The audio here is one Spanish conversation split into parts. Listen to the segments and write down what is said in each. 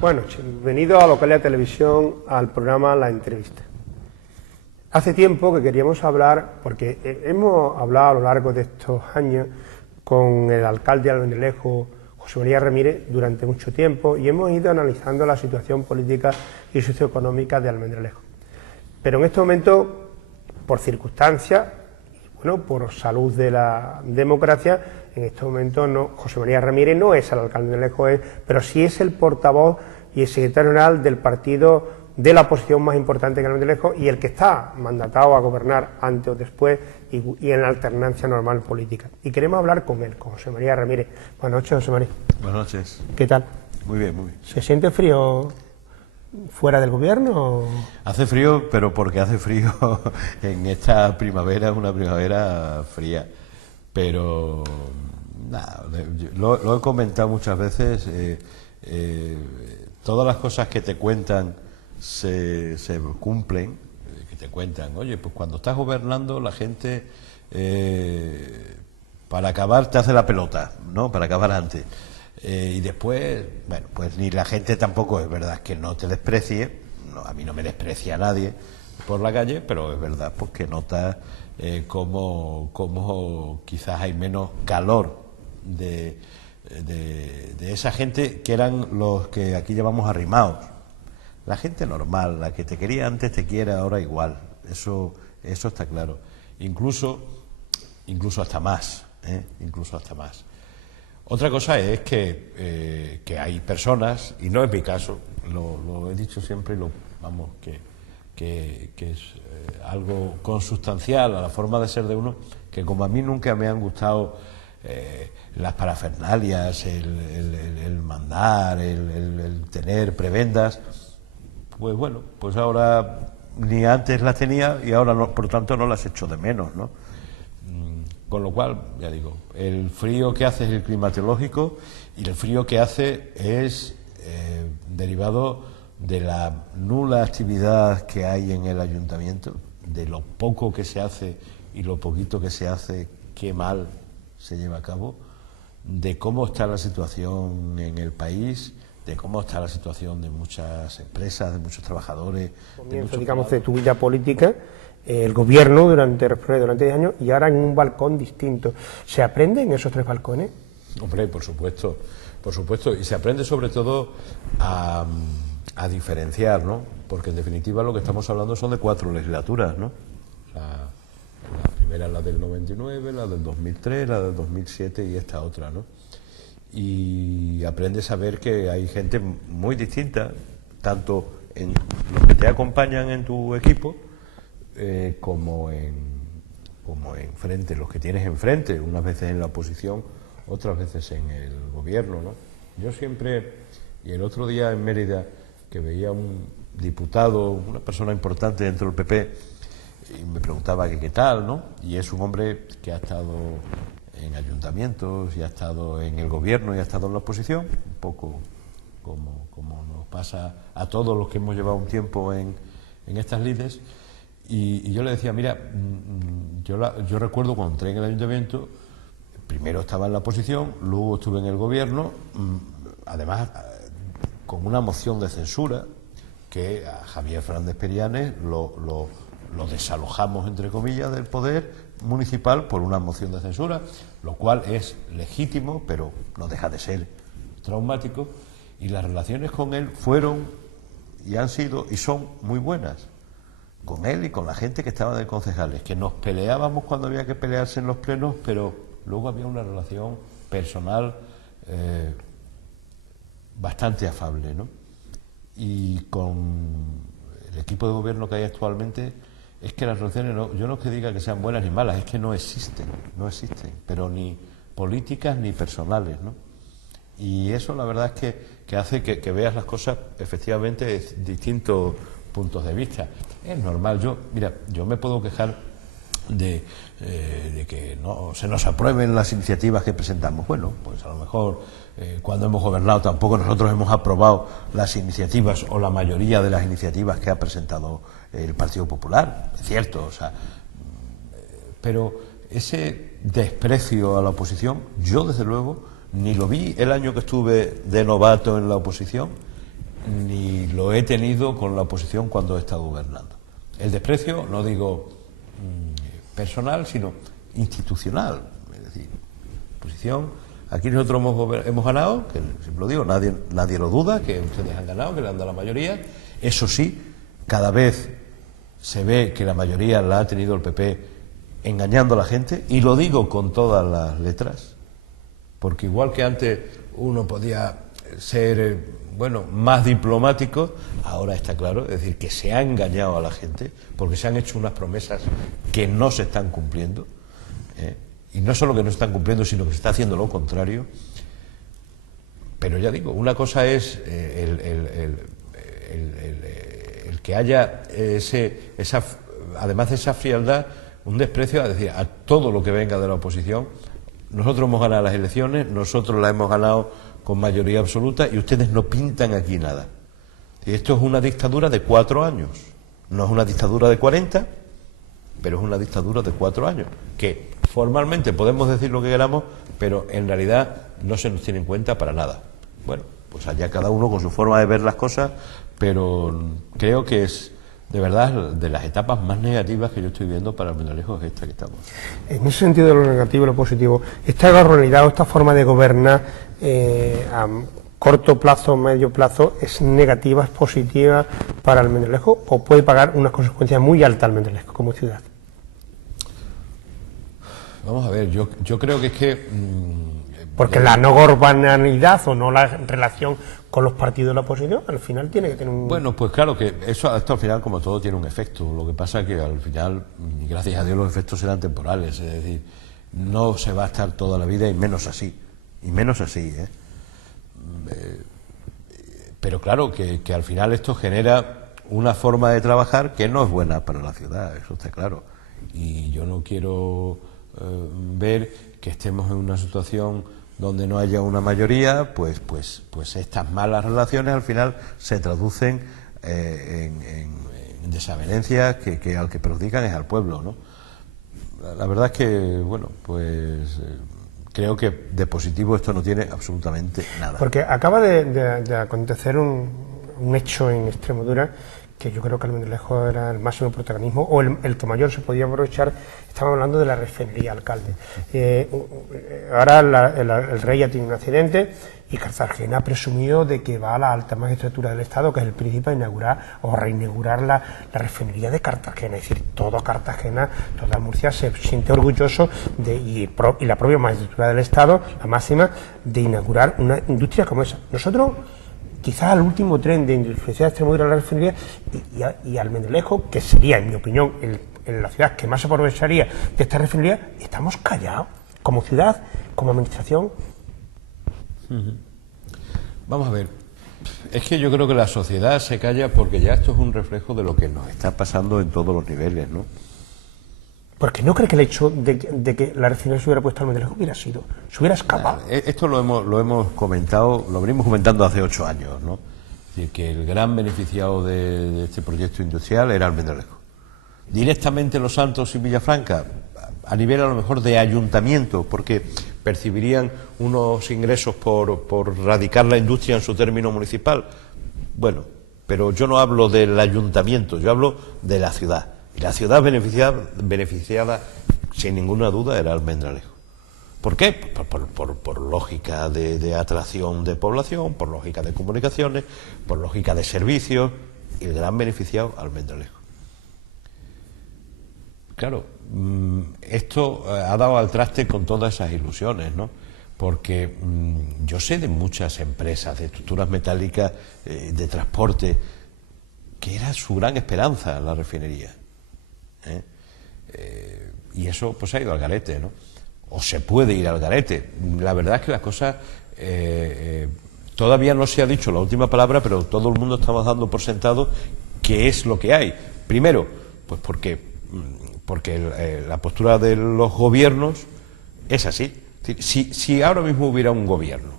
Buenas noches, bienvenido a Localidad Televisión, al programa La Entrevista. Hace tiempo que queríamos hablar, porque hemos hablado a lo largo de estos años con el alcalde de Almendralejo, José María Ramírez, durante mucho tiempo, y hemos ido analizando la situación política y socioeconómica de Almendralejo. Pero en este momento, por circunstancias, y bueno, por salud de la democracia, en este momento José María Ramírez no es el alcalde de Almendralejo, pero sí es el portavoz y el secretario general del partido de la oposición más importante que Almendralejo y el que está mandatado a gobernar antes o después y en la alternancia normal política. Y queremos hablar con él, con José María Ramírez. Buenas noches, José María. Buenas noches. ¿Qué tal? Muy bien, muy bien. ¿Se siente frío fuera del gobierno? Hace frío, pero porque hace frío en esta primavera, es una primavera fría. Pero nada, lo he comentado muchas veces, todas las cosas que te cuentan se cumplen, que te cuentan, oye, pues cuando estás gobernando la gente para acabar te hace la pelota, ¿no? Para acabar antes. Y después, bueno, pues ni la gente tampoco, es verdad que no te desprecie, no, a mí no me desprecia a nadie por la calle, pero es verdad pues que notas cómo quizás hay menos calor de esa gente que eran los que aquí llamamos arrimados. La gente normal, la que te quería antes te quiere ahora igual, eso está claro. Incluso hasta más, incluso hasta más. Otra cosa es que hay personas, y no es mi caso, lo he dicho siempre y vamos, que es algo consustancial a la forma de ser de uno, que como a mí nunca me han gustado las parafernalias, el mandar, el tener prebendas, pues bueno, pues ahora ni antes las tenía y ahora no, por tanto no las echo de menos, ¿no? Con lo cual, ya digo, el frío que hace es el climatológico y el frío que hace es derivado de la nula actividad que hay en el ayuntamiento, de lo poco que se hace y lo poquito que se hace, qué mal se lleva a cabo, de cómo está la situación en el país, de cómo está la situación de muchas empresas, de muchos trabajadores. Comienzo, digamos, de tu vida política, el gobierno durante 10 años y ahora en un balcón distinto. ¿Se aprende en esos 3 balcones? Hombre, por supuesto, y se aprende sobre todo a diferenciar, ¿no? Porque en definitiva lo que estamos hablando son de 4 legislaturas, ¿no? O sea, la primera es la del 99, la del 2003, la del 2007 y esta otra, ¿no? Y aprendes a ver que hay gente muy distinta, tanto en los que te acompañan en tu equipo, como en frente, los que tienes enfrente, unas veces en la oposición, otras veces en el gobierno, ¿no? Yo siempre, y el otro día en Mérida, que veía un diputado, una persona importante dentro del PP, y me preguntaba que qué tal, ¿no? Y es un hombre que ha estado en ayuntamientos y ha estado en el gobierno y ha estado en la oposición, un poco como nos pasa a todos los que hemos llevado un tiempo en estas lides. Y yo le decía, mira, yo recuerdo cuando entré en el ayuntamiento, primero estaba en la oposición, luego estuve en el gobierno, además con una moción de censura que a Javier Fernández Perianes lo desalojamos, entre comillas, del poder municipal por una moción de censura, lo cual es legítimo, pero no deja de ser traumático, y las relaciones con él fueron y han sido y son muy buenas, con él y con la gente que estaba de concejales, que nos peleábamos cuando había que pelearse en los plenos, pero luego había una relación personal bastante afable, ¿no? Y con el equipo de gobierno que hay actualmente, es que las relaciones, yo no es que diga que sean buenas ni malas, es que no existen, pero ni políticas ni personales, ¿no? Y eso la verdad es que hace que veas las cosas efectivamente de distintos puntos de vista. Es normal, yo me puedo quejar de que no se nos aprueben las iniciativas que presentamos. Bueno, pues a lo mejor cuando hemos gobernado tampoco nosotros hemos aprobado las iniciativas o la mayoría de las iniciativas que ha presentado el Partido Popular, es cierto, o sea, pero ese desprecio a la oposición, yo desde luego ni lo vi el año que estuve de novato en la oposición, ni lo he tenido con la oposición cuando he estado gobernando. El desprecio, no digo personal, sino institucional. Es decir, oposición, aquí nosotros hemos ganado, que siempre lo digo, nadie lo duda, que ustedes han ganado, que le han dado la mayoría. Eso sí, cada vez se ve que la mayoría la ha tenido el PP engañando a la gente, y lo digo con todas las letras, porque igual que antes uno podía ser, más diplomático, ahora está claro, es decir, que se ha engañado a la gente, porque se han hecho unas promesas que no se están cumpliendo, y no solo que no se están cumpliendo, sino que se está haciendo lo contrario. Pero ya digo, una cosa es el que haya además de esa frialdad, un desprecio a todo lo que venga de la oposición. Nosotros hemos ganado las elecciones, nosotros las hemos ganado con mayoría absoluta, y ustedes no pintan aquí nada. Y esto es una dictadura de 4 años, no es una dictadura de 40, pero es una dictadura de 4 años, que formalmente podemos decir lo que queramos, pero en realidad no se nos tiene en cuenta para nada. Bueno, pues allá cada uno con su forma de ver las cosas, pero creo que es, de verdad, de las etapas más negativas que yo estoy viendo para Almendralejo es esta que estamos. En ese sentido de lo negativo y lo positivo, ¿esta gobernabilidad o esta forma de gobernar a corto plazo, medio plazo, es negativa, es positiva para Almendralejo, o puede pagar unas consecuencias muy altas Almendralejo como ciudad? Vamos a ver, yo creo que es que... porque la no gobernabilidad o no la relación con los partidos de la oposición, al final tiene que tener un... Bueno, pues claro que esto al final, como todo, tiene un efecto. Lo que pasa es que al final, gracias a Dios, los efectos serán temporales. Es decir, no se va a estar toda la vida, y menos así. Pero claro que al final esto genera una forma de trabajar que no es buena para la ciudad, eso está claro. Y yo no quiero ver que estemos en una situación donde no haya una mayoría, pues estas malas relaciones al final se traducen en desavenencias que al que perjudican es al pueblo, ¿no? La verdad es que, creo que de positivo esto no tiene absolutamente nada. Porque acaba de acontecer un hecho en Extremadura que yo creo que Almendralejo era el máximo protagonismo, o el que mayor se podía aprovechar. Estamos hablando de la refinería, alcalde. Ahora el rey ya tiene un accidente y Cartagena ha presumido de que va a la alta magistratura del Estado, que es el príncipe, a inaugurar o reinaugurar la refinería de Cartagena. Es decir, todo Cartagena, toda Murcia se siente orgulloso y la propia magistratura del Estado, la máxima, de inaugurar una industria como esa. Nosotros, quizás al último tren de industrialización de Extremadura, la refinería, y Almendralejo, que sería, en mi opinión, en la ciudad que más se aprovecharía de esta refinería, estamos callados, como ciudad, como administración. Vamos a ver, es que yo creo que la sociedad se calla porque ya esto es un reflejo de lo que nos está pasando en todos los niveles, ¿no? Porque no cree que el hecho de que la refinería se hubiera puesto al Almendralejo se hubiera escapado. Esto lo hemos comentado, lo venimos comentando hace 8 años, ¿no? Es decir, que el gran beneficiado de este proyecto industrial era Almendralejo. Directamente Los Santos y Villafranca, a nivel a lo mejor de ayuntamiento, porque percibirían unos ingresos por radicar la industria en su término municipal. Bueno, pero yo no hablo del ayuntamiento, yo hablo de la ciudad. Y la ciudad beneficiada, sin ninguna duda, era Almendralejo. ¿Por qué? Por lógica de atracción de población, por lógica de comunicaciones, por lógica de servicios, y el gran beneficiado, Almendralejo. Claro, esto ha dado al traste con todas esas ilusiones, ¿no? Porque yo sé de muchas empresas de estructuras metálicas, de transporte, que era su gran esperanza la refinería. Y eso pues ha ido al garete, ¿no? O se puede ir al garete. La verdad es que las cosas todavía no se ha dicho la última palabra, pero todo el mundo estamos dando por sentado que es lo que hay. Primero, pues porque la postura de los gobiernos es así. Si ahora mismo hubiera un gobierno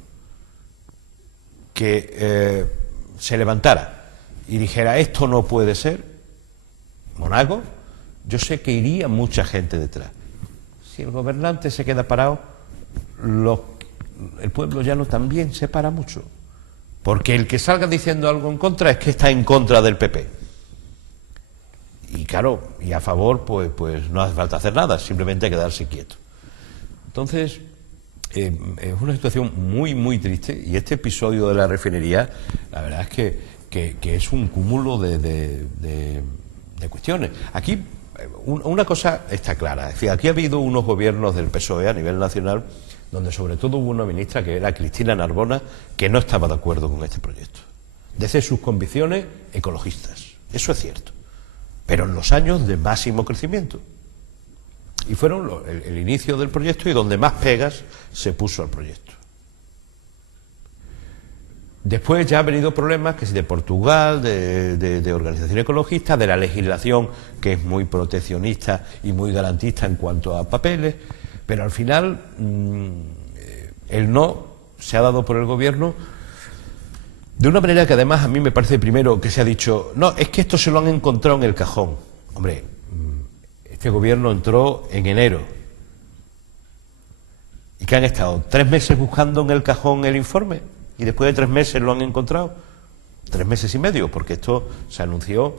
que se levantara y dijera esto no puede ser, Monago, yo sé que iría mucha gente detrás. Si el gobernante se queda parado, el pueblo llano también se para mucho, Porque el que salga diciendo algo en contra es que está en contra del PP. Y claro, y a favor, pues no hace falta hacer nada, simplemente quedarse quieto. Entonces, es una situación muy, muy triste, y este episodio de la refinería, la verdad es que es un cúmulo de cuestiones. Aquí, una cosa está clara, es decir, aquí ha habido unos gobiernos del PSOE a nivel nacional, donde sobre todo hubo una ministra, que era Cristina Narbona, que no estaba de acuerdo con este proyecto, desde sus convicciones ecologistas, eso es cierto, pero en los años de máximo crecimiento. Y fueron el inicio del proyecto y donde más pegas se puso al proyecto. Después ya han venido problemas, que si de Portugal, de organización ecologista, de la legislación, que es muy proteccionista y muy garantista en cuanto a papeles, pero al final el no se ha dado por el gobierno de una manera que además a mí me parece, primero, que se ha dicho, no, es que esto se lo han encontrado en el cajón. Hombre, este gobierno entró en enero y que han estado 3 meses buscando en el cajón el informe y después de 3 meses lo han encontrado. 3 meses y medio, porque esto se anunció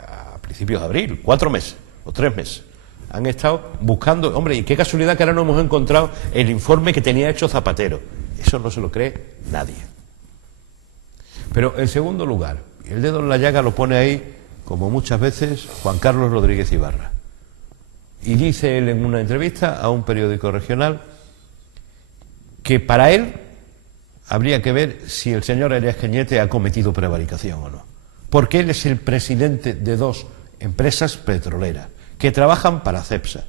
a principios de abril, 4 meses o 3 meses. Han estado buscando, hombre, y qué casualidad que ahora no hemos encontrado el informe que tenía hecho Zapatero. Eso no se lo cree nadie. Pero en segundo lugar, el dedo en la llaga lo pone ahí, como muchas veces, Juan Carlos Rodríguez Ibarra. Y dice él en una entrevista a un periódico regional que para él habría que ver si el señor Arias Cañete ha cometido prevaricación o no. Porque él es el presidente de 2 empresas petroleras que trabajan para Cepsa.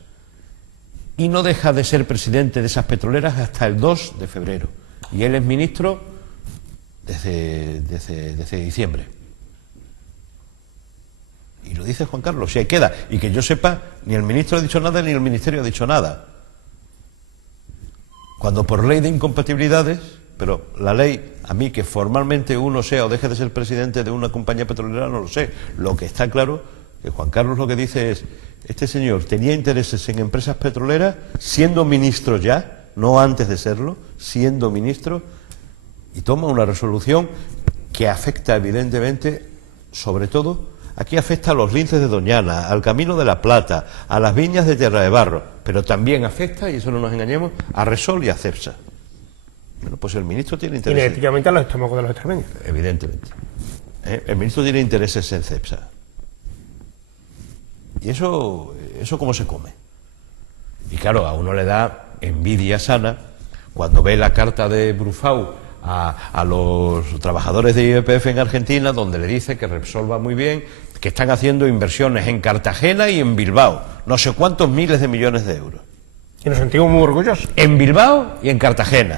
Y no deja de ser presidente de esas petroleras hasta el 2 de febrero. Y él es ministro desde diciembre. Y lo dice Juan Carlos, si ahí queda. Y que yo sepa, ni el ministro ha dicho nada, ni el ministerio ha dicho nada. Cuando por ley de incompatibilidades, pero la ley, a mí que formalmente uno sea o deje de ser presidente de una compañía petrolera, no lo sé. Lo que está claro, que Juan Carlos lo que dice es, este señor tenía intereses en empresas petroleras, siendo ministro ya, no antes de serlo, siendo ministro, y toma una resolución que afecta evidentemente, sobre todo, aquí afecta a los linces de Doñana, al Camino de la Plata, a las viñas de Tierra de Barro, pero también afecta, y eso no nos engañemos, a Resol y a Cepsa. Bueno, pues el ministro tiene intereses. Ineéticamente a los estómagos de los extremeños. Evidentemente. El ministro tiene intereses en Cepsa. ¿Y eso cómo se come? Y claro, a uno le da envidia sana cuando ve la carta de Brufau a los trabajadores de YPF en Argentina, donde le dice que Repsol va muy bien, que están haciendo inversiones en Cartagena y en Bilbao, no sé cuántos miles de millones de euros. Y nos sentimos muy orgullosos. En Bilbao y en Cartagena.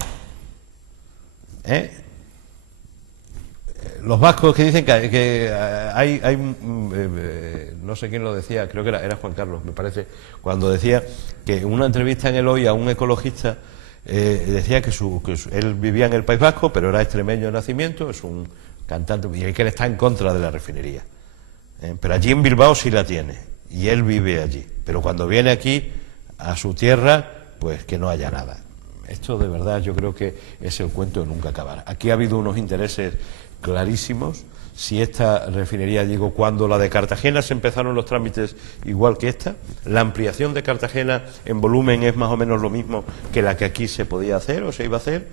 Los vascos que dicen que hay no sé quién lo decía, creo que era Juan Carlos, me parece, cuando decía que en una entrevista en el Hoy a un ecologista decía que él vivía en el País Vasco, pero era extremeño de nacimiento, es un cantante, y que él está en contra de la refinería. Pero allí en Bilbao sí la tiene, y él vive allí. Pero cuando viene aquí, a su tierra, pues que no haya nada. Esto de verdad yo creo que es el cuento de nunca acabar. Aquí ha habido unos intereses clarísimos. Si esta refinería llegó cuando la de Cartagena se empezaron los trámites igual que esta, la ampliación de Cartagena en volumen es más o menos lo mismo que la que aquí se podía hacer o se iba a hacer.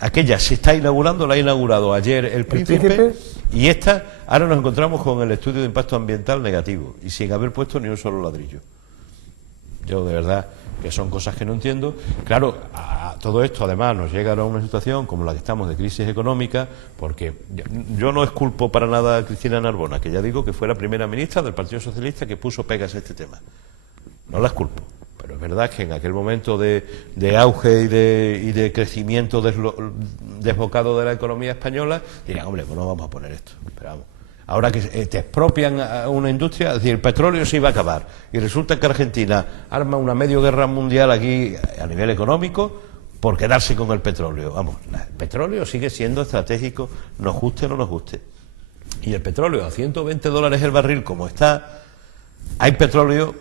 Aquella se está inaugurando, la ha inaugurado ayer el Príncipe, y esta, ahora nos encontramos con el estudio de impacto ambiental negativo y sin haber puesto ni un solo ladrillo. Yo de verdad que son cosas que no entiendo. Claro, a todo esto además nos llega a una situación como la que estamos de crisis económica, porque yo no exculpo para nada a Cristina Narbona, que ya digo que fue la primera ministra del Partido Socialista que puso pegas a este tema. No la exculpo, pero es verdad que en aquel momento de auge y de crecimiento desbocado de la economía española, dirían, hombre, pues no vamos a poner esto, pero vamos. Ahora que te expropian a una industria, es decir, el petróleo se iba a acabar y resulta que Argentina arma una medio guerra mundial aquí a nivel económico por quedarse con el petróleo. Vamos, el petróleo sigue siendo estratégico, nos guste o no nos guste. Y el petróleo a $120 el barril como está, hay petróleo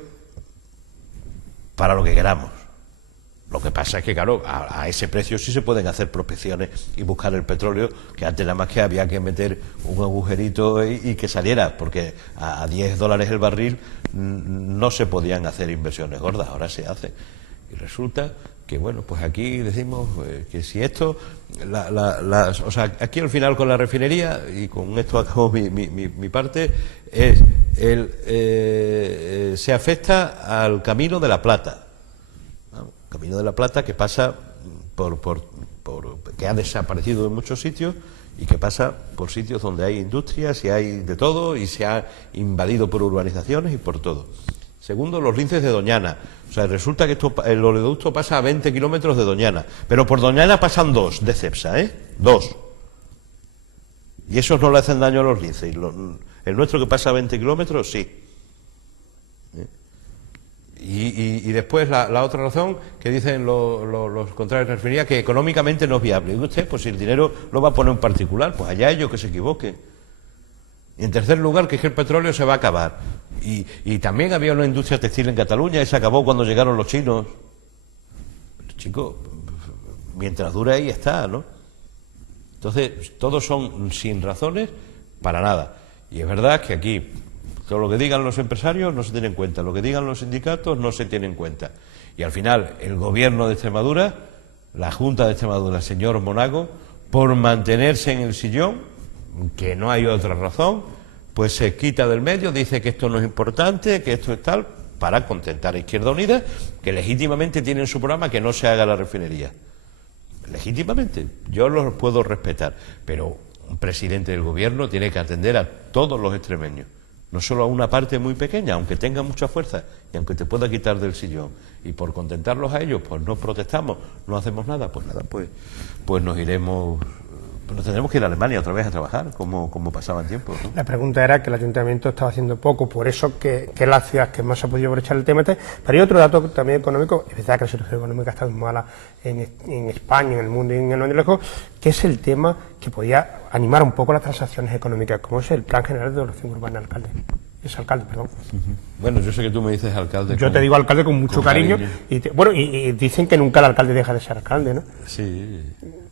para lo que queramos. Lo que pasa es que, claro, a ese precio sí se pueden hacer prospecciones y buscar el petróleo, que antes nada más que había que meter un agujerito y que saliera, porque a $10 el barril no se podían hacer inversiones gordas, ahora se hace. Y resulta que, bueno, pues aquí decimos que si esto, o sea, aquí al final con la refinería, y con esto acabo mi parte, es se afecta al Camino de la Plata. Camino de la Plata que pasa que ha desaparecido en muchos sitios y que pasa por sitios donde hay industrias y hay de todo y se ha invadido por urbanizaciones y por todo. Segundo, los linces de Doñana. O sea, resulta que el oleoducto pasa a 20 kilómetros de Doñana, pero por Doñana pasan 2 de Cepsa, 2. Y esos no le hacen daño a los linces. El nuestro que pasa a 20 kilómetros, sí. Y después la otra razón que dicen los contrarios de la refinería, que económicamente no es viable. Y usted, pues si el dinero lo va a poner un particular, pues allá ellos que se equivoquen. Y en tercer lugar, que es que el petróleo se va a acabar. Y también había una industria textil en Cataluña y se acabó cuando llegaron los chinos. Pero, chicos, mientras dure ahí está, ¿no? Entonces, todos son sin razones para nada. Y es verdad que aquí todo lo que digan los empresarios no se tiene en cuenta, lo que digan los sindicatos no se tiene en cuenta. Y al final, el gobierno de Extremadura, la Junta de Extremadura, el señor Monago, por mantenerse en el sillón, que no hay otra razón, pues se quita del medio, dice que esto no es importante, que esto es tal, para contentar a Izquierda Unida, que legítimamente tiene en su programa que no se haga la refinería. Legítimamente, yo los puedo respetar, pero un presidente del gobierno tiene que atender a todos los extremeños, no solo a una parte muy pequeña, aunque tenga mucha fuerza y aunque te pueda quitar del sillón. Y por contentarlos a ellos, pues no protestamos, no hacemos nada, pues nos iremos, pues nos tendremos que ir a Alemania otra vez a trabajar, como pasaba en tiempo, ¿no? La pregunta era que el ayuntamiento estaba haciendo poco, por eso que es la ciudad que más se ha podido aprovechar el tema. Pero hay otro dato también económico, es verdad que la situación económica está muy mala en España, en el mundo y en el mundo lejos, que es el tema que podía animar un poco las transacciones económicas, como es el Plan General de Ordenación Urbana, alcalde. Es alcalde, perdón. Bueno, yo sé que tú me dices alcalde. Yo te digo alcalde con mucho cariño. Y dicen que nunca el alcalde deja de ser alcalde, ¿no? Sí.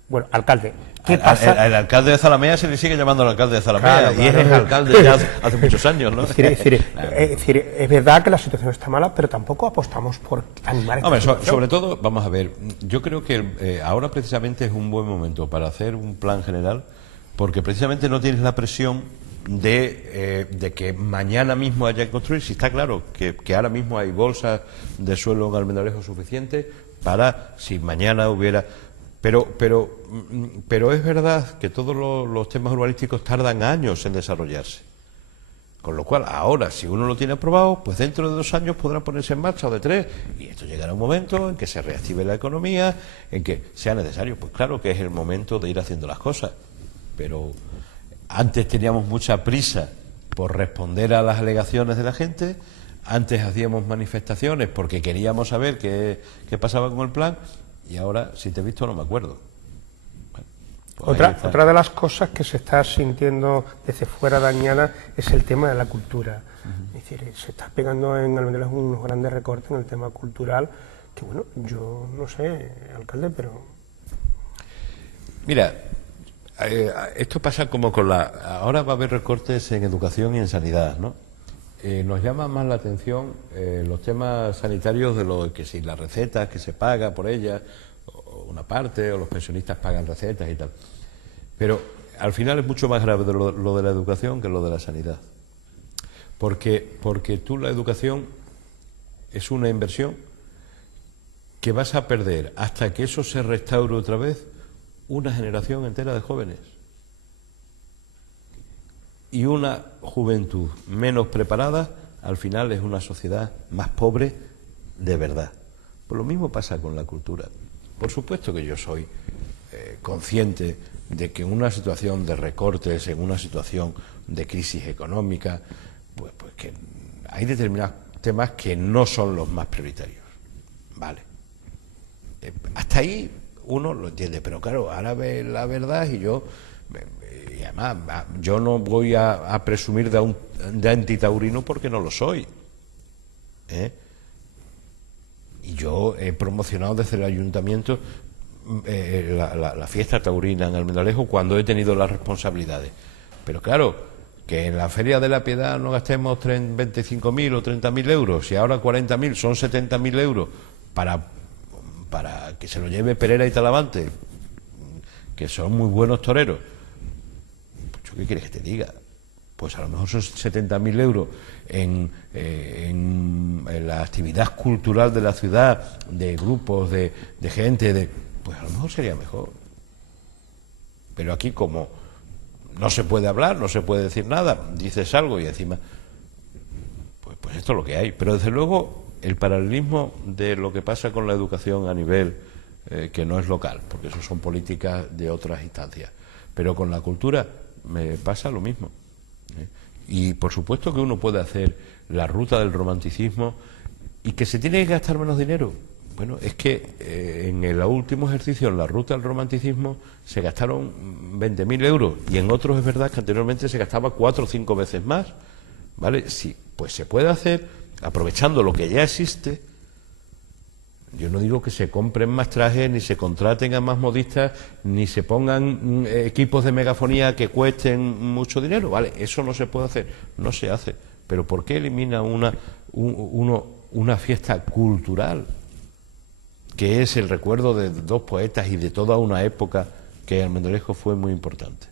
Bueno, alcalde, ¿qué pasa? El alcalde de Zalamea se le sigue llamando al alcalde de Zalamea, claro, y es alcalde ya hace muchos años, ¿no? Es decir, es verdad que la situación está mala, pero tampoco apostamos por animar esta situación. Sobre todo, vamos a ver, yo creo que ahora precisamente es un buen momento para hacer un plan general, porque precisamente no tienes la presión de que mañana mismo haya que construir. Si está claro que ahora mismo hay bolsas de suelo en Almendralejo suficientes para si mañana hubiera... Pero es verdad que todos los temas urbanísticos tardan años en desarrollarse. Con lo cual, ahora, si uno lo tiene aprobado, pues dentro de 2 años podrá ponerse en marcha, o de 3, y esto llegará un momento en que se reactive la economía, en que sea necesario. Pues claro que es el momento de ir haciendo las cosas, pero antes teníamos mucha prisa por responder a las alegaciones de la gente, antes hacíamos manifestaciones porque queríamos saber qué pasaba con el plan, y ahora, si te he visto, no me acuerdo. Bueno, pues otra de las cosas que se está sintiendo desde fuera, Dañana, es el tema de la cultura. Es decir, se está pegando en Almendralejo unos grandes recortes en el tema cultural, que bueno, yo no sé, alcalde, pero... Mira, esto pasa como con ahora va a haber recortes en educación y en sanidad, ¿no? Nos llama más la atención los temas sanitarios de lo que si las recetas que se paga por ellas, o una parte, o los pensionistas pagan recetas y tal. Pero al final es mucho más grave lo de la educación que lo de la sanidad. Porque tú la educación es una inversión que vas a perder hasta que eso se restaure otra vez una generación entera de jóvenes. Y una juventud menos preparada, al final es una sociedad más pobre de verdad. Pues lo mismo pasa con la cultura. Por supuesto que yo soy consciente de que en una situación de recortes, en una situación de crisis económica, pues que hay determinados temas que no son los más prioritarios. Vale. Hasta ahí uno lo entiende, pero claro, ahora ve la verdad y además, yo no voy a presumir de antitaurino porque no lo soy. Y yo he promocionado desde el ayuntamiento la fiesta taurina en Almendralejo cuando he tenido las responsabilidades. Pero claro, que en la Feria de la Piedad no gastemos 25.000 o 30.000 euros y ahora 40.000, son 70.000 euros para que se lo lleve Pereira y Talavante, que son muy buenos toreros. Pues, ¿yo qué quieres que te diga? Pues a lo mejor son 70.000 euros en la actividad cultural de la ciudad, de grupos, de gente, pues a lo mejor sería mejor. Pero aquí, como no se puede hablar, no se puede decir nada, dices algo y encima, pues esto es lo que hay. Pero desde luego el paralelismo de lo que pasa con la educación a nivel que no es local, porque eso son políticas de otras instancias, pero con la cultura me pasa lo mismo. Y por supuesto que uno puede hacer la ruta del romanticismo y que se tiene que gastar menos dinero. Bueno, es que en el último ejercicio, en la ruta del romanticismo, se gastaron 20.000 euros y en otros es verdad que anteriormente se gastaba 4 o 5 veces más. ¿Vale? Sí, pues se puede hacer aprovechando lo que ya existe. Yo no digo que se compren más trajes, ni se contraten a más modistas, ni se pongan equipos de megafonía que cuesten mucho dinero, ¿vale? Eso no se puede hacer, no se hace. Pero ¿por qué elimina una fiesta cultural, que es el recuerdo de dos poetas y de toda una época que en Almendralejo fue muy importante?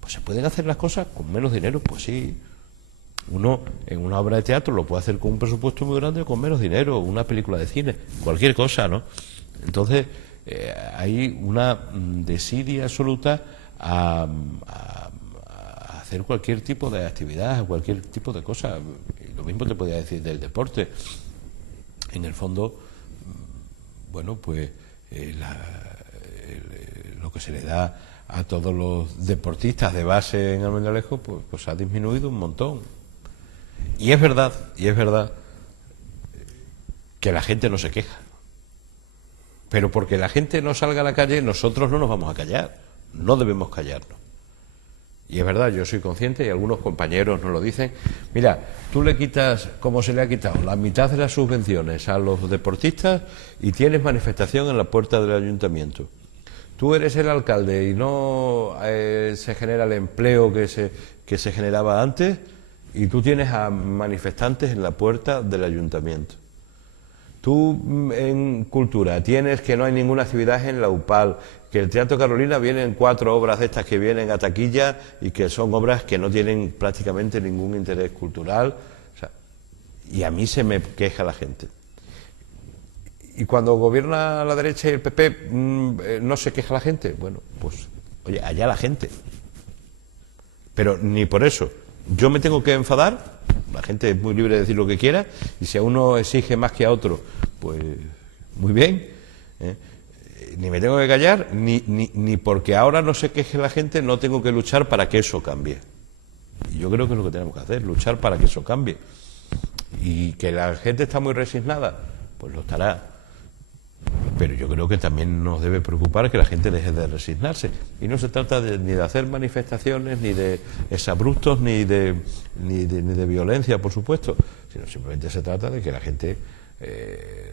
Pues se pueden hacer las cosas con menos dinero, pues sí. Uno en una obra de teatro lo puede hacer con un presupuesto muy grande o con menos dinero, una película de cine, cualquier cosa, ¿no? Entonces hay una desidia absoluta a hacer cualquier tipo de actividad, cualquier tipo de cosa. Lo mismo te podría decir del deporte. En el fondo, bueno, pues lo que se le da a todos los deportistas de base en Almendralejo, pues ha disminuido un montón. Y es verdad que la gente no se queja. Pero porque la gente no salga a la calle, nosotros no nos vamos a callar. No debemos callarnos. Y es verdad, yo soy consciente, y algunos compañeros nos lo dicen. Mira, tú le quitas, como se le ha quitado, la mitad de las subvenciones a los deportistas y tienes manifestación en la puerta del ayuntamiento. Tú eres el alcalde y no se genera el empleo que se generaba antes, y tú tienes a manifestantes en la puerta del ayuntamiento. Tú en cultura tienes que no hay ninguna actividad en la UPAL, que el Teatro Carolina vienen 4 obras de estas que vienen a taquilla y que son obras que no tienen prácticamente ningún interés cultural. O sea, y a mí se me queja la gente. Y cuando gobierna la derecha y el PP, ¿no se queja la gente? Bueno, pues, oye, allá la gente. Pero ni por eso yo me tengo que enfadar. La gente es muy libre de decir lo que quiera, y si a uno exige más que a otro, pues muy bien. Ni me tengo que callar, ni porque ahora no se queje la gente, no tengo que luchar para que eso cambie. Y yo creo que es lo que tenemos que hacer, luchar para que eso cambie. Y que la gente está muy resignada, pues lo estará. Pero yo creo que también nos debe preocupar que la gente deje de resignarse. Y no se trata ni de hacer manifestaciones, ni de exabruptos, ni de violencia, por supuesto, sino simplemente se trata de que la gente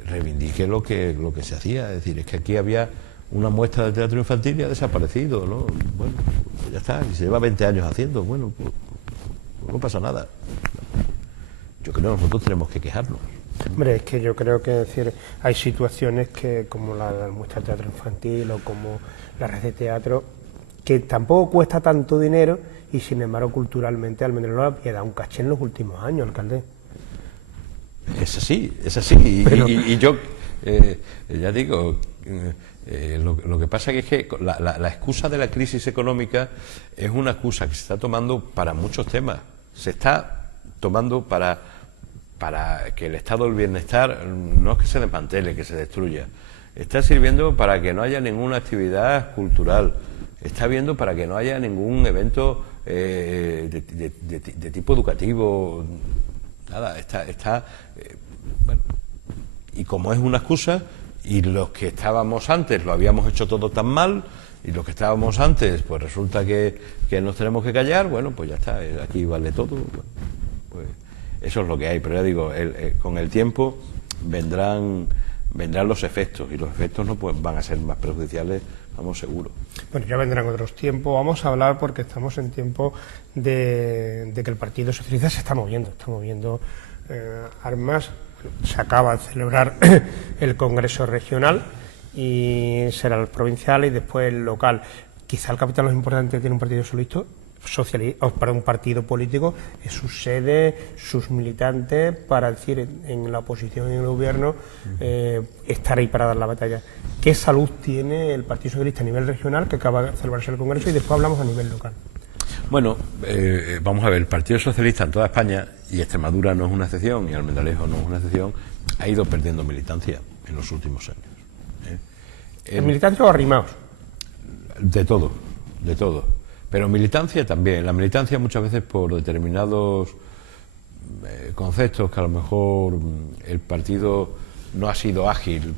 reivindique lo que se hacía. Es decir, es que aquí había una muestra de teatro infantil y ha desaparecido, ¿no? Bueno, pues ya está, y se lleva 20 años haciendo, bueno, pues no pasa nada. Yo creo que nosotros tenemos que quejarnos. Hombre, es que yo creo que decir, hay situaciones que, como la muestra de teatro infantil o como la red de teatro, que tampoco cuesta tanto dinero y sin embargo culturalmente Almendralejo le ha dado un caché en los últimos años, alcalde. Es así. Pero... Y yo, ya digo, lo que pasa es que la excusa de la crisis económica es una excusa que se está tomando para muchos temas. Se está tomando para que el estado del bienestar no es que se desmantele, que se destruya. Está sirviendo para que no haya ninguna actividad cultural. Está viendo para que no haya ningún evento de tipo educativo. Nada, bueno. Y como es una excusa, y los que estábamos antes lo habíamos hecho todo tan mal, y los que estábamos antes, pues resulta que nos tenemos que callar, bueno, pues ya está, aquí vale todo. Bueno, pues eso es lo que hay, pero ya digo, con el tiempo vendrán vendrán los efectos, y los efectos no van a ser más perjudiciales, vamos, seguro. Bueno, ya vendrán otros tiempos. Vamos a hablar porque estamos en tiempo de que el Partido Socialista se está moviendo armas. Se acaba de celebrar el Congreso Regional y será el provincial y después el local. Quizá el capital más importante que tiene un partido para un partido político es su sede, sus militantes, para decir en la oposición y en el gobierno estar ahí para dar la batalla. ¿Qué salud tiene el Partido Socialista a nivel regional, que acaba de celebrarse el Congreso, y después hablamos a nivel local? Bueno, vamos a ver, el Partido Socialista en toda España, y Extremadura no es una excepción, y Almendralejo no es una excepción, ha ido perdiendo militancia en los últimos años. ¿En militancia o arrimados? De todo, de todo. Pero militancia también. La militancia muchas veces por determinados conceptos que a lo mejor el partido no ha sido ágil,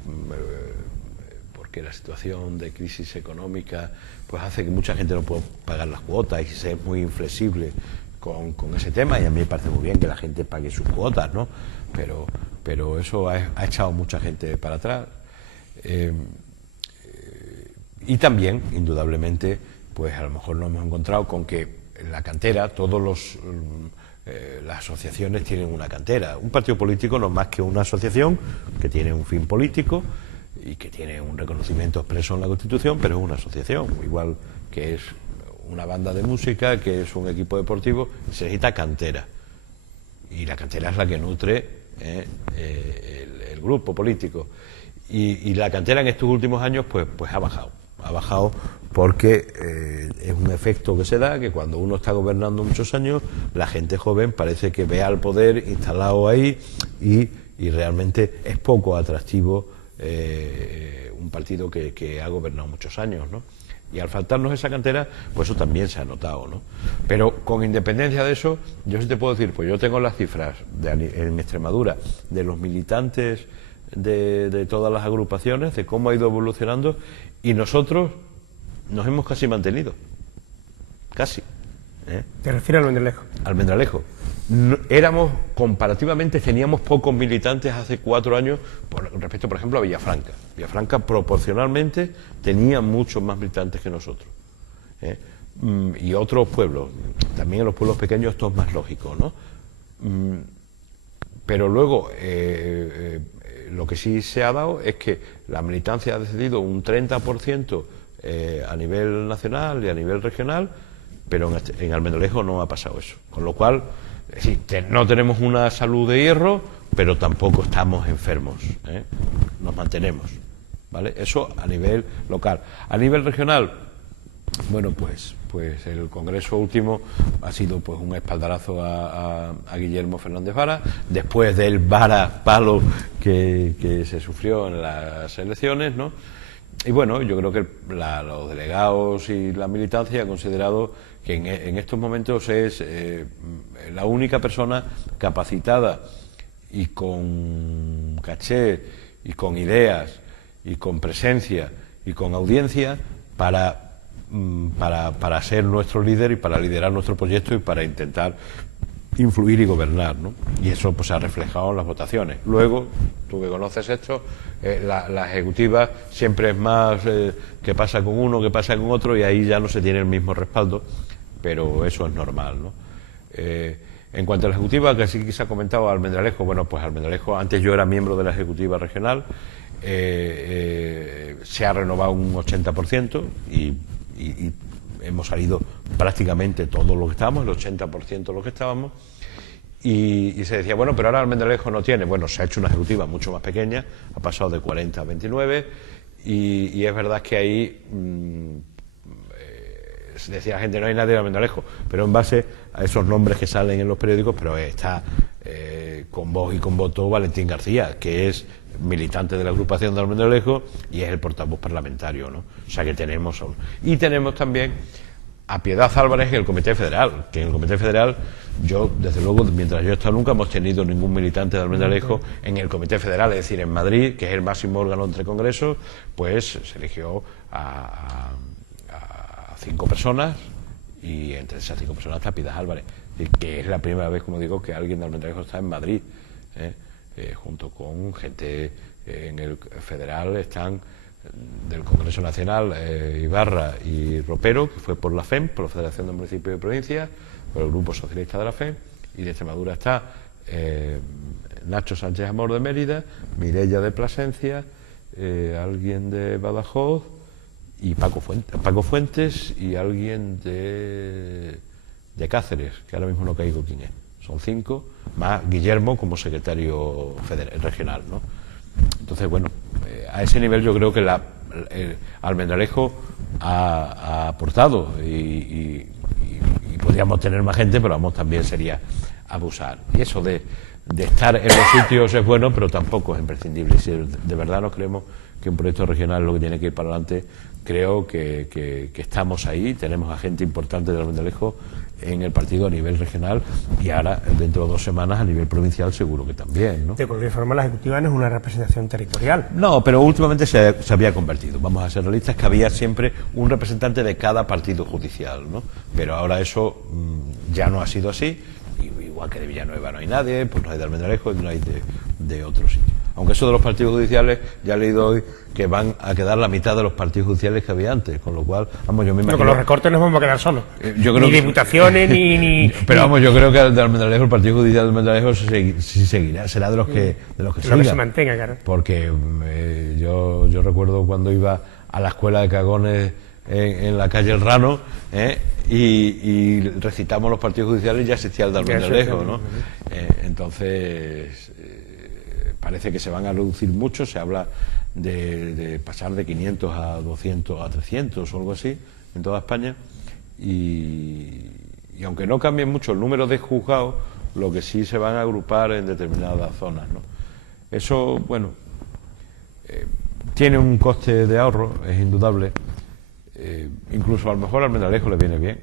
porque la situación de crisis económica pues hace que mucha gente no pueda pagar las cuotas y se es muy inflexible con ese tema, y a mí me parece muy bien que la gente pague sus cuotas, ¿no? Pero eso ha echado mucha gente para atrás. Y también, indudablemente, pues a lo mejor nos hemos encontrado con que en la cantera las asociaciones tienen una cantera. Un partido político no es más que una asociación que tiene un fin político y que tiene un reconocimiento expreso en la Constitución, pero es una asociación, igual que es una banda de música, que es un equipo deportivo, se necesita cantera. Y la cantera es la que nutre el grupo político. Y la cantera en estos últimos años pues ha bajado. Ha bajado porque es un efecto que se da, que cuando uno está gobernando muchos años, la gente joven parece que ve al poder instalado ahí y realmente es poco atractivo un partido que ha gobernado muchos años, ¿no? Y al faltarnos esa cantera, pues eso también se ha notado, ¿no? Pero con independencia de eso, yo sí te puedo decir, pues yo tengo las cifras en Extremadura de los militantes de todas las agrupaciones, de cómo ha ido evolucionando, y nosotros nos hemos casi mantenido. Casi. ¿Te refieres al Almendralejo? Almendralejo. Éramos, comparativamente, teníamos pocos militantes hace 4 años respecto, por ejemplo, a Villafranca. Villafranca, proporcionalmente, tenía muchos más militantes que nosotros. Y otros pueblos. También en los pueblos pequeños esto es más lógico, ¿no? Pero luego, lo que sí se ha dado es que la militancia ha decidido un 30% a nivel nacional y a nivel regional, pero en Almendralejo no ha pasado eso. Con lo cual, sí, no tenemos una salud de hierro, pero tampoco estamos enfermos, nos mantenemos, ¿vale? Eso a nivel local. A nivel regional, bueno, pues el Congreso último ha sido pues un espaldarazo a Guillermo Fernández Vara, después del Vara palo que se sufrió en las elecciones, ¿no? Y bueno, yo creo que los delegados y la militancia han considerado que en estos momentos es la única persona capacitada y con caché y con ideas y con presencia y con audiencia para ser nuestro líder y para liderar nuestro proyecto y para intentar influir y gobernar, ¿no? Y eso pues se ha reflejado en las votaciones. Luego, tú que conoces esto, la ejecutiva siempre es más que pasa con uno, que pasa con otro, y ahí ya no se tiene el mismo respaldo, pero eso es normal, ¿no? En cuanto a la ejecutiva, que sí que se ha comentado Almendralejo, bueno, pues Almendralejo, antes yo era miembro de la ejecutiva regional, se ha renovado un 80% y hemos salido prácticamente todos los que estábamos, el 80% de los que estábamos, y se decía, bueno, pero ahora Almendralejo no tiene. Bueno, se ha hecho una ejecutiva mucho más pequeña, ha pasado de 40 a 29, y es verdad que ahí se decía la gente, no hay nadie de Almendralejo, pero en base a esos nombres que salen en los periódicos, pero está con voz y con voto Valentín García, que es militante de la agrupación de Almendralejo y es el portavoz parlamentario, ¿no? O sea que tenemos y tenemos también a Piedad Álvarez en el Comité Federal, que en el Comité Federal yo, desde luego, mientras yo he estado, nunca hemos tenido ningún militante de Almendralejo en el Comité Federal, es decir, en Madrid, que es el máximo órgano entre congresos, pues se eligió a 5 personas, y entre esas 5 personas está Piedad Álvarez, que es la primera vez, como digo, que alguien de Almendralejo está en Madrid, junto con gente En el federal están del Congreso Nacional Ibarra y Ropero, que fue por la FEM, por la Federación de Municipios y Provincias, por el Grupo Socialista de la FEM, y de Extremadura está Nacho Sánchez Amor de Mérida, Mireia de Plasencia, alguien de Badajoz y Paco Fuentes y alguien de Cáceres, que ahora mismo no caigo quién es. Son 5, más Guillermo como secretario regional, ¿no? Entonces, bueno, a ese nivel yo creo que Almendralejo ha aportado y podríamos tener más gente, pero vamos, también sería abusar. Y eso de estar en los sitios es bueno, pero tampoco es imprescindible. Si de verdad nos creemos que un proyecto regional es lo que tiene que ir para adelante, creo que estamos ahí, tenemos a gente importante de Almendralejo en el partido a nivel regional y ahora, dentro de 2 semanas, a nivel provincial seguro que también, ¿no? De cualquier forma, la ejecutiva no es una representación territorial. No, pero últimamente se había convertido, vamos a ser realistas, que había siempre un representante de cada partido judicial, ¿no? Pero ahora eso ya no ha sido así, igual que de Villanueva no hay nadie, pues no hay de Almendralejo y no hay de otros sitios. Aunque eso de los partidos judiciales, ya he leído hoy que van a quedar la mitad de los partidos judiciales que había antes, con lo cual, vamos, yo me imagino... Pero con los recortes nos vamos a quedar solos. Yo creo ni diputaciones, ni... Pero vamos, yo creo que el de Almendralejo, el partido judicial de Almendralejo sí seguirá, será de los que siga. Lo que se mantenga, claro. Porque yo recuerdo cuando iba a la escuela de Cagones en la calle El Rano, y recitamos los partidos judiciales y ya existía el de Almendralejo, ¿no? Entonces... parece que se van a reducir mucho, se habla de pasar de 500 a 200 a 300 o algo así en toda España, y aunque no cambie mucho el número de juzgados, lo que sí se van a agrupar en determinadas zonas, ¿no? Eso, bueno, tiene un coste de ahorro, es indudable, incluso a lo mejor al Almendralejo le viene bien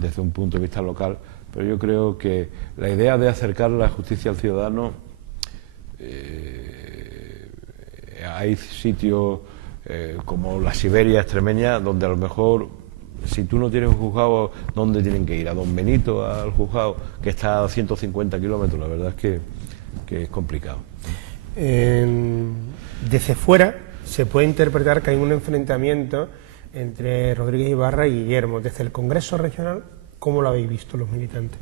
desde un punto de vista local, pero yo creo que la idea de acercar la justicia al ciudadano, hay sitios como la Siberia extremeña donde a lo mejor, si tú no tienes un juzgado, ¿dónde tienen que ir? A Don Benito, al juzgado que está a 150 kilómetros. La verdad es que es complicado. Desde fuera se puede interpretar que hay un enfrentamiento entre Rodríguez Ibarra y Guillermo. Desde el Congreso Regional, ¿cómo lo habéis visto los militantes?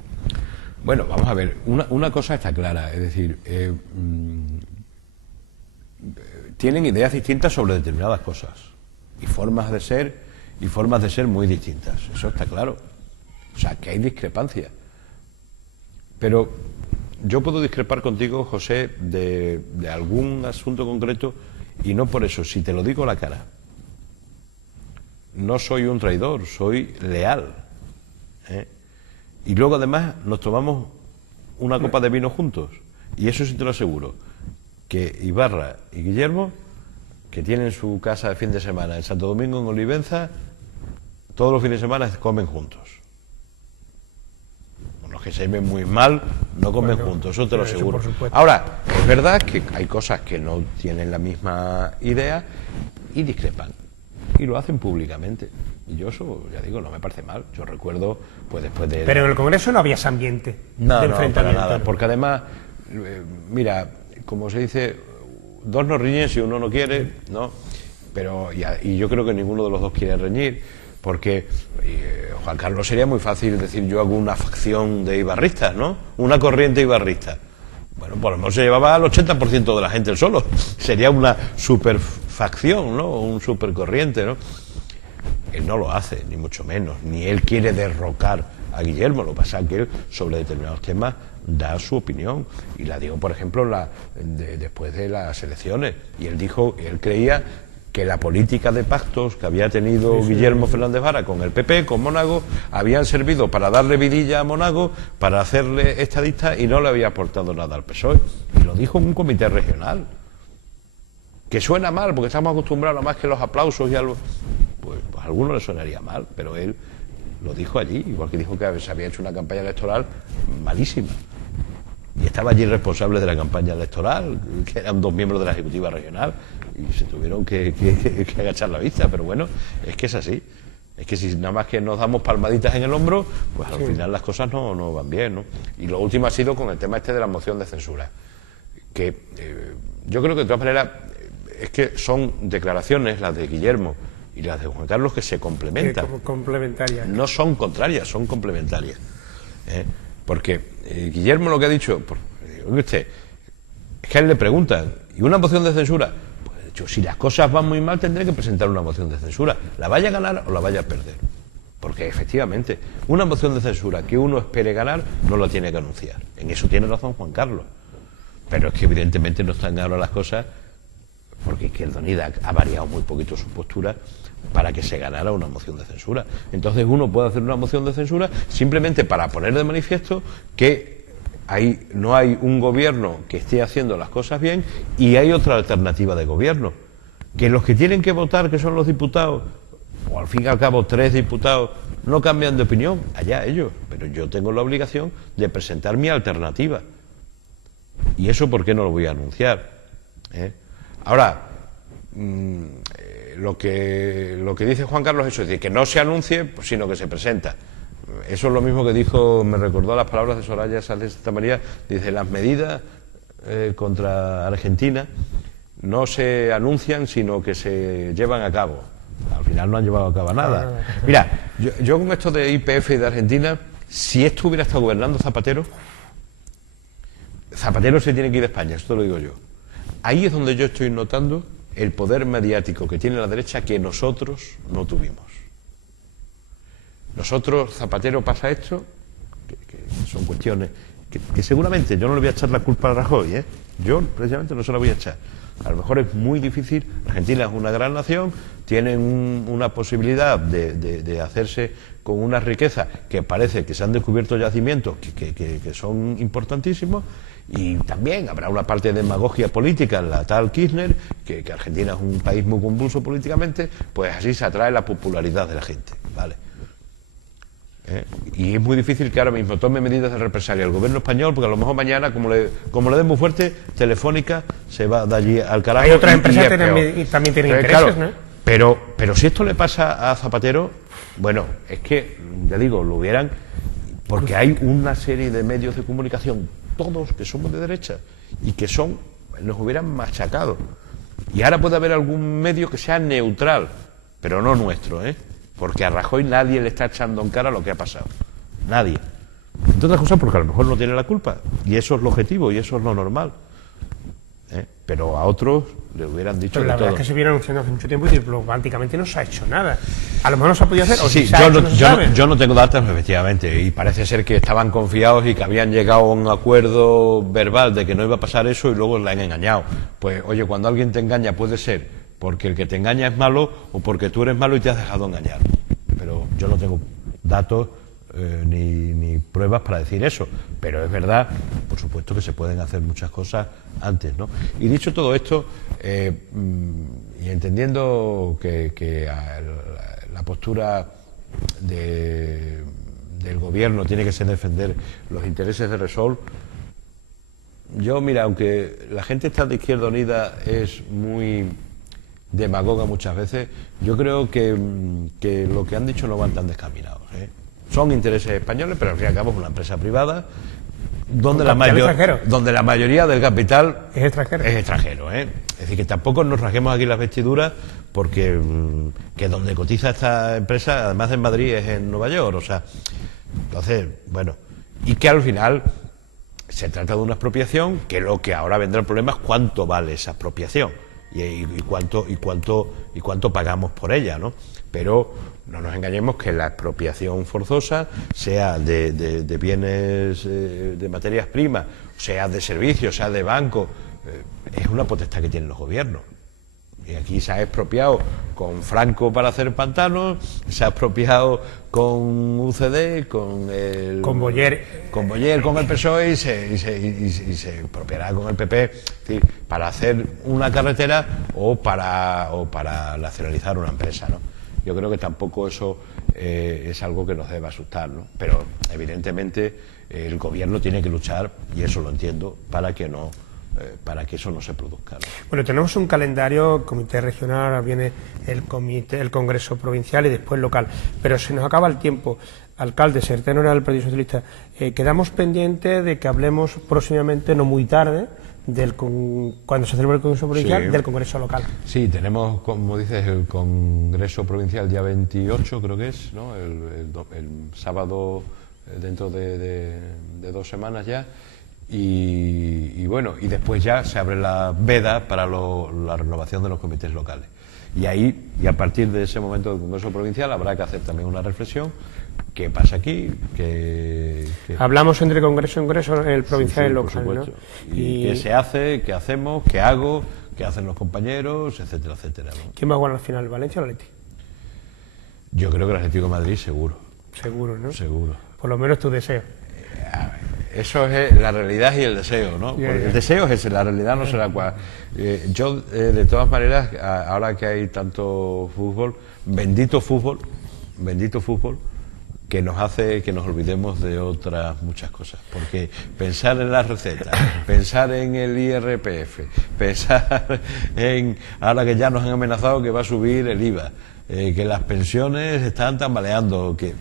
Bueno, vamos a ver, una cosa está clara, es decir, tienen ideas distintas sobre determinadas cosas y formas de ser muy distintas, eso está claro. O sea, que hay discrepancia. Pero yo puedo discrepar contigo, José, de algún asunto concreto, y no por eso, si te lo digo a la cara. No soy un traidor, soy leal, y luego además nos tomamos una copa de vino juntos, y eso sí te lo aseguro, que Ibarra y Guillermo, que tienen su casa de fin de semana en Santo Domingo, en Olivenza, todos los fines de semana comen juntos. Los que se ven muy mal no comen juntos, eso te lo aseguro. Ahora, es verdad que hay cosas que no tienen la misma idea y discrepan, y lo hacen públicamente. Y yo eso, ya digo, no me parece mal. Yo recuerdo, pues después de... Pero en el Congreso no había ese ambiente de enfrentamiento. Para nada, porque además, mira, como se dice, dos no riñen si uno no quiere, ¿no? Pero, y yo creo que ninguno de los dos quiere reñir, porque Juan Carlos sería muy fácil decir, yo hago una facción de ibarristas, ¿no? Una corriente ibarrista. Bueno, por lo menos se llevaba al 80% de la gente él solo. Sería una superfacción, ¿no? Un supercorriente, ¿no? Él no lo hace, ni mucho menos, ni él quiere derrocar a Guillermo. Lo que pasa es que él, sobre determinados temas, da su opinión. Y la dio, por ejemplo, después de las elecciones. Y él dijo, él creía que la política de pactos que había tenido Guillermo Fernández Vara con el PP, con Monago, habían servido para darle vidilla a Monago, para hacerle estadista, y no le había aportado nada al PSOE. Y lo dijo en un comité regional. Que suena mal, porque estamos acostumbrados a más que los aplausos y algo. Pues a algunos le sonaría mal, pero él lo dijo allí, igual que dijo que se había hecho una campaña electoral malísima. Y estaba allí el responsable de la campaña electoral, que eran 2 miembros de la Ejecutiva Regional, y se tuvieron que agachar la vista, pero bueno, es que es así. Es que si nada más que nos damos palmaditas en el hombro, pues al final las cosas no van bien, ¿no? Y lo último ha sido con el tema este de la moción de censura, que yo creo que de todas maneras es que son declaraciones, las de Guillermo y las de Juan Carlos, que se complementan. Complementarias. No son contrarias, son complementarias. Porque Guillermo lo que ha dicho, oye usted, es que a él le preguntan, ¿y una moción de censura? Pues dicho, si las cosas van muy mal tendré que presentar una moción de censura, la vaya a ganar o la vaya a perder. Porque efectivamente, una moción de censura que uno espere ganar no la tiene que anunciar. En eso tiene razón Juan Carlos. Pero es que evidentemente no están ahora las cosas, porque Izquierda Unida ha variado muy poquito su postura para que se ganara una moción de censura. Entonces uno puede hacer una moción de censura simplemente para poner de manifiesto que no hay un gobierno que esté haciendo las cosas bien y hay otra alternativa de gobierno. Que los que tienen que votar, que son los diputados, o al fin y al cabo 3 diputados, no cambian de opinión, allá ellos, pero yo tengo la obligación de presentar mi alternativa. ¿Y eso por qué no lo voy a anunciar? Ahora, lo que dice Juan Carlos es decir, que no se anuncie, sino que se presenta. Eso es lo mismo que dijo, me recordó las palabras de Soraya Sáenz de Santamaría, dice, las medidas contra Argentina no se anuncian, sino que se llevan a cabo. Al final no han llevado a cabo nada. Mira, yo con esto de YPF y de Argentina, si esto hubiera estado gobernando Zapatero se tiene que ir de España, esto lo digo yo. Ahí es donde yo estoy notando el poder mediático que tiene la derecha que nosotros no tuvimos. Nosotros, Zapatero pasa esto, que son cuestiones que seguramente yo no le voy a echar la culpa a Rajoy, yo precisamente no se la voy a echar. A lo mejor es muy difícil, Argentina es una gran nación, tienen una posibilidad de hacerse con una riqueza que parece que se han descubierto yacimientos que son importantísimos, y también habrá una parte de demagogia política en la tal Kirchner, que Argentina es un país muy convulso políticamente, pues así se atrae la popularidad de la gente, ¿vale? Y es muy difícil que ahora mismo tome medidas de represalia el gobierno español, porque a lo mejor mañana, como le den muy fuerte, Telefónica se va de allí al carajo. Hay otras empresas que también tienen intereses, claro, ¿no? Pero si esto le pasa a Zapatero, bueno, es que, ya digo, lo hubieran, porque hay una serie de medios de comunicación, todos que somos de derecha, y que nos hubieran machacado. Y ahora puede haber algún medio que sea neutral, pero no nuestro, porque a Rajoy nadie le está echando en cara lo que ha pasado. Nadie. Entre otras cosas porque a lo mejor no tiene la culpa. Y eso es lo objetivo y eso es lo normal. Pero a otros le hubieran dicho pero la verdad todo. Es que se viene anunciando hace mucho tiempo y diplomáticamente no se ha hecho nada. A lo mejor no se ha podido hacer, o sí, si se ha hecho, no se sabe. Yo no tengo datos, efectivamente, y parece ser que estaban confiados y que habían llegado a un acuerdo verbal de que no iba a pasar eso y luego la han engañado. Pues, oye, cuando alguien te engaña puede ser porque el que te engaña es malo o porque tú eres malo y te has dejado engañar. Pero yo no tengo datos ni pruebas para decir eso. Pero es verdad, por supuesto, que se pueden hacer muchas cosas antes, ¿no? Y dicho todo esto, y entendiendo que la postura del gobierno tiene que ser defender los intereses de Repsol, yo, mira, aunque la gente está de Izquierda Unida es muy demagoga muchas veces, yo creo que lo que han dicho no van tan descaminados. Son intereses españoles, pero al fin y al cabo es una empresa privada donde la mayoría del capital es extranjero. Es decir, que tampoco nos rasguemos aquí las vestiduras porque que donde cotiza esta empresa, además de en Madrid, es en Nueva York. O sea, entonces, bueno, y que al final se trata de una expropiación, que lo que ahora vendrá el problema es cuánto vale esa expropiación y cuánto pagamos por ella, ¿no? Pero no nos engañemos que la expropiación forzosa, sea de bienes, de materias primas, sea de servicios, sea de bancos, es una potestad que tienen los gobiernos. Y aquí se ha expropiado con Franco para hacer pantanos, se ha expropiado con UCD, con Boyer, con el PSOE y se expropiará con el PP, es decir, para hacer una carretera o para nacionalizar una empresa, ¿no? Yo creo que tampoco eso es algo que nos deba asustar, ¿no? Pero evidentemente el gobierno tiene que luchar, y eso lo entiendo, para que eso no se produzca, ¿no? Bueno, tenemos un calendario, comité regional, ahora viene el Congreso provincial y después local, pero se nos acaba el tiempo. Alcalde, Serteno era del Partido Socialista, quedamos pendientes de que hablemos próximamente, no muy tarde, cuando se celebra el Congreso Provincial, Sí. del Congreso local. Sí, tenemos, como dices, el Congreso Provincial día 28, creo que es, ¿no? El sábado dentro de 2 semanas ya. Y bueno, y después ya se abre la veda para la renovación de los comités locales. Y ahí, y a partir de ese momento del Congreso Provincial, habrá que hacer también una reflexión. ¿Qué pasa aquí? Hablamos entre Congreso y Congreso, el provincial Sí, y el por local, ¿no? supuesto. ¿Y qué se hace? ¿Qué hacemos? ¿Qué hago? ¿Qué hacen los compañeros? Etcétera, etcétera, ¿no? ¿Quién va a ganar al final, Valencia o Atleti? Yo creo que el Atlético de Madrid, seguro. Seguro, ¿no? Seguro. Por lo menos tu deseo. Eso es la realidad y el deseo, ¿no? Porque el deseo es ese, la realidad no será cual. Yo, de todas maneras, ahora que hay tanto fútbol, bendito fútbol, que nos hace que nos olvidemos de otras muchas cosas. Porque pensar en las recetas, pensar en el IRPF, pensar en, ahora que ya nos han amenazado que va a subir el IVA, que las pensiones están tambaleando, que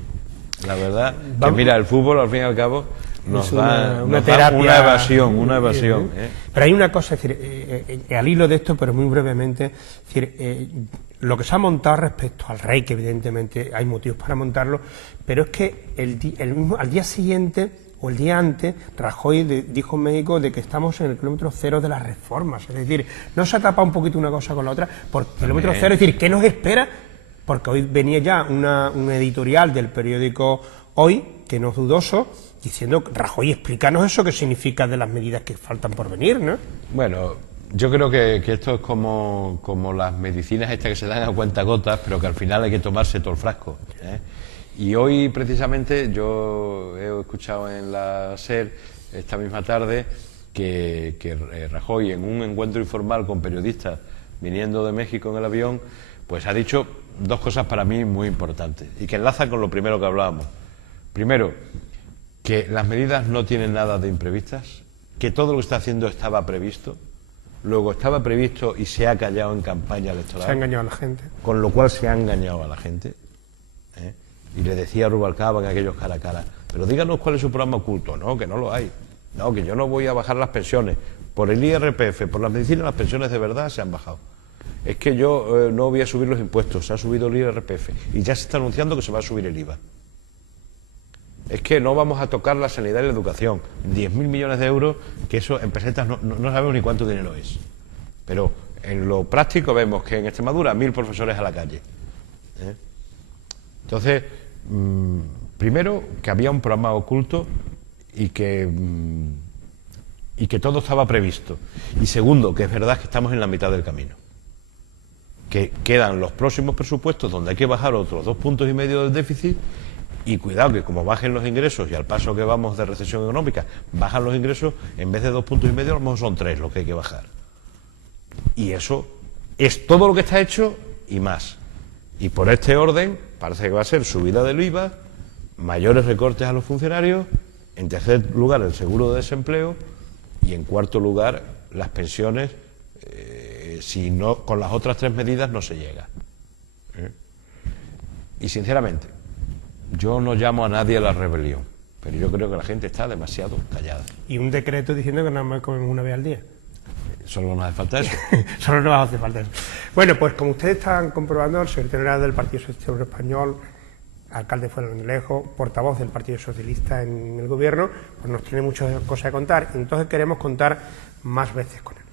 la verdad, que mira, el fútbol al fin y al cabo nos da una evasión. Pero hay una cosa, es decir, al hilo de esto, pero muy brevemente, es decir, lo que se ha montado respecto al rey, que evidentemente hay motivos para montarlo, pero es que al día siguiente o el día antes, Rajoy dijo en México de que estamos en el kilómetro cero de las reformas. Es decir, no se ha tapado un poquito una cosa con la otra, por kilómetro cero, es decir, ¿qué nos espera? Porque hoy venía ya un editorial del periódico Hoy, que no es dudoso, diciendo, Rajoy, explícanos eso, qué significa de las medidas que faltan por venir, ¿no? Bueno, yo creo que esto es como las medicinas estas que se dan a cuentagotas, pero que al final hay que tomarse todo el frasco, ¿eh? Y hoy, precisamente, yo he escuchado en la SER esta misma tarde que Rajoy, en un encuentro informal con periodistas viniendo de México en el avión, pues ha dicho 2 cosas para mí muy importantes y que enlazan con lo primero que hablábamos. Primero, que las medidas no tienen nada de imprevistas, que todo lo que está haciendo estaba previsto, luego estaba previsto y se ha callado en campaña electoral. Se ha engañado a la gente. Con lo cual se ha engañado a la gente, ¿eh? Y le decía a Rubalcaba en aquellos cara a cara, pero díganos cuál es su programa oculto. No, que no lo hay. No, que yo no voy a bajar las pensiones. Por el IRPF, por las medicinas, las pensiones de verdad se han bajado. Es que yo no voy a subir los impuestos, se ha subido el IRPF y ya se está anunciando que se va a subir el IVA. Es que no vamos a tocar la sanidad y la educación. 10.000 millones de euros, que eso en pesetas no sabemos ni cuánto dinero es. Pero en lo práctico vemos que en Extremadura 1.000 profesores a la calle, ¿eh? Entonces, primero, que había un programa oculto y que todo estaba previsto. Y segundo, que es verdad que estamos en la mitad del camino. Que quedan los próximos presupuestos donde hay que bajar otros 2,5 puntos del déficit y cuidado que como bajen los ingresos y al paso que vamos de recesión económica bajan los ingresos, en vez de 2,5 puntos a lo mejor son 3 los que hay que bajar. Y eso es todo lo que está hecho y más. Y por este orden parece que va a ser subida del IVA, mayores recortes a los funcionarios, en tercer lugar el seguro de desempleo y en cuarto lugar las pensiones. Si no, con las otras 3 medidas no se llega, ¿eh? Y sinceramente, yo no llamo a nadie a la rebelión, pero yo creo que la gente está demasiado callada. Y un decreto diciendo que nada más comemos una vez al día. Solo nos hace falta eso. Solo nos hace falta eso. Bueno, pues como ustedes están comprobando, el secretario general del Partido Socialista Obrero Español, alcalde de Almendralejo, portavoz del Partido Socialista en el Gobierno, pues nos tiene muchas cosas que contar, y entonces queremos contar más veces con él.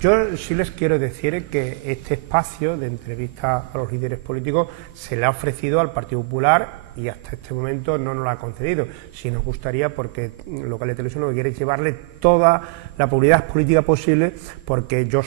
Yo sí les quiero decir que este espacio de entrevista a los líderes políticos se le ha ofrecido al Partido Popular y hasta este momento no nos lo ha concedido. Si nos gustaría, porque Local de Televisión lo que quiere es llevarle toda la publicidad política posible, porque yo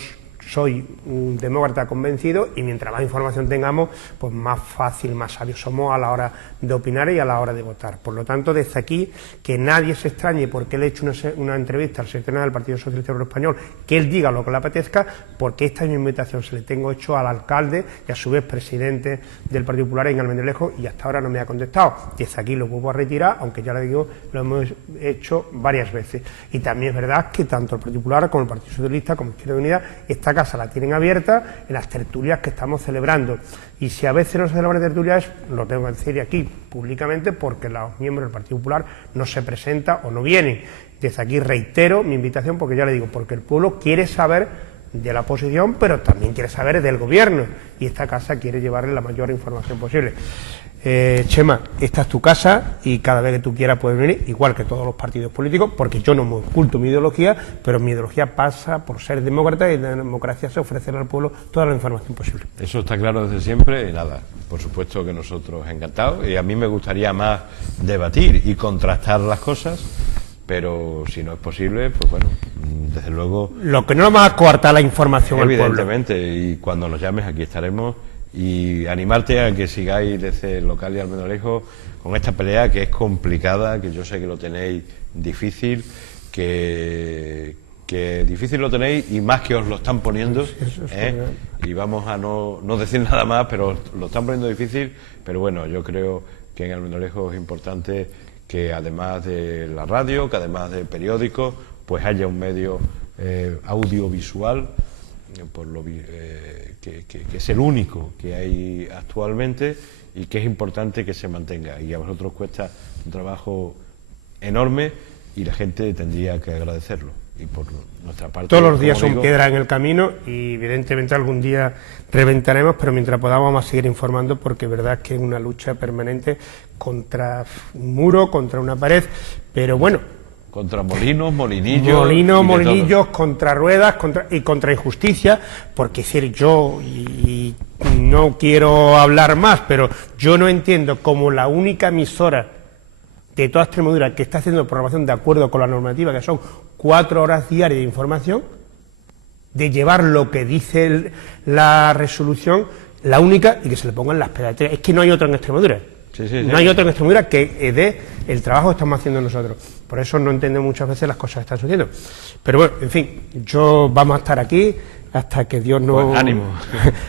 soy un demócrata convencido y mientras más información tengamos, pues más fácil, más sabios somos a la hora de opinar y a la hora de votar. Por lo tanto, desde aquí, que nadie se extrañe porque le he hecho una entrevista al secretario del Partido Socialista Obrero Español, que él diga lo que le apetezca, porque esta es mi invitación, se le tengo hecho al alcalde y a su vez presidente del Partido Popular en Almendralejo y hasta ahora no me ha contestado. Desde aquí lo vuelvo a retirar, aunque ya le digo, lo hemos hecho varias veces. Y también es verdad que tanto el Partido Popular como el Partido Socialista, como Izquierda Unida, está casa la tienen abierta en las tertulias que estamos celebrando. Y si a veces no se celebran tertulias, lo tengo que decir aquí públicamente, porque los miembros del Partido Popular no se presentan o no vienen. Desde aquí reitero mi invitación, porque ya le digo, porque el pueblo quiere saber de la oposición, pero también quiere saber del gobierno, y esta casa quiere llevarle la mayor información posible. Chema, esta es tu casa y cada vez que tú quieras puedes venir, igual que todos los partidos políticos, porque yo no me oculto mi ideología, pero mi ideología pasa por ser demócrata, y en la democracia se ofrecerá al pueblo toda la información posible. Eso está claro desde siempre, y nada, por supuesto que nosotros encantados, y a mí me gustaría más debatir y contrastar las cosas, pero si no es posible, pues bueno, desde luego... Lo que no vamos a coartar la información al pueblo. Evidentemente, y cuando nos llames aquí estaremos, y animarte a que sigáis desde el local y Almendralejo con esta pelea que es complicada, que yo sé que lo tenéis difícil, que difícil lo tenéis y más que os lo están poniendo, y vamos a no decir nada más, pero lo están poniendo difícil, pero bueno, yo creo que en Almendralejo es importante que además de la radio, que además de periódicos, pues haya un medio audiovisual, por lo que es el único que hay actualmente y que es importante que se mantenga, y a vosotros cuesta un trabajo enorme y la gente tendría que agradecerlo, y por nuestra parte todos los días son piedras en el camino, y evidentemente algún día reventaremos, pero mientras podamos vamos a seguir informando, porque es verdad que es una lucha permanente contra un muro, contra una pared, pero bueno, contra molinillos, contra ruedas, contra injusticia, porque decir yo, y no quiero hablar más, pero yo no entiendo cómo la única emisora de toda Extremadura que está haciendo programación de acuerdo con la normativa, que son 4 horas diarias de información, de llevar lo que dice la resolución, la única, y que se le pongan las pegateras. Es que no hay otra en Extremadura. No hay otra en Extremadura que dé el trabajo que estamos haciendo nosotros. Por eso no entendemos muchas veces las cosas que están sucediendo. Pero bueno, en fin, vamos a estar aquí hasta que Dios nos... Pues ánimo.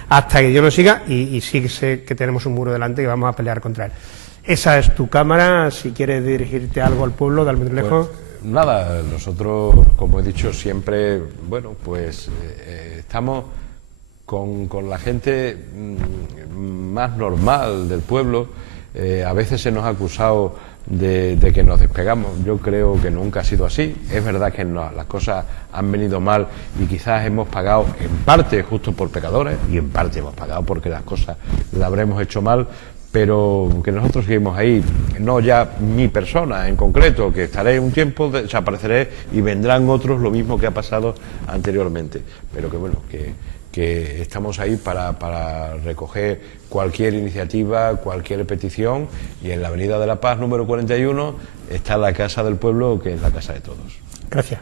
Hasta que Dios nos siga, y sí que sé que tenemos un muro delante y vamos a pelear contra él. Esa es tu cámara, si quieres dirigirte algo al pueblo de Almendralejo. Pues, nada, nosotros, como he dicho siempre, bueno, pues estamos con la gente más normal del pueblo. A veces se nos ha acusado de que nos despegamos. Yo creo que nunca ha sido así. Es verdad que las cosas han venido mal y quizás hemos pagado en parte justo por pecadores, y en parte hemos pagado porque las cosas las habremos hecho mal, pero que nosotros seguimos ahí. No ya mi persona en concreto, que estaré un tiempo, desapareceré y vendrán otros, lo mismo que ha pasado anteriormente, pero que bueno, que estamos ahí para recoger cualquier iniciativa, cualquier petición, y en la Avenida de la Paz número 41 está la Casa del Pueblo, que es la casa de todos. Gracias.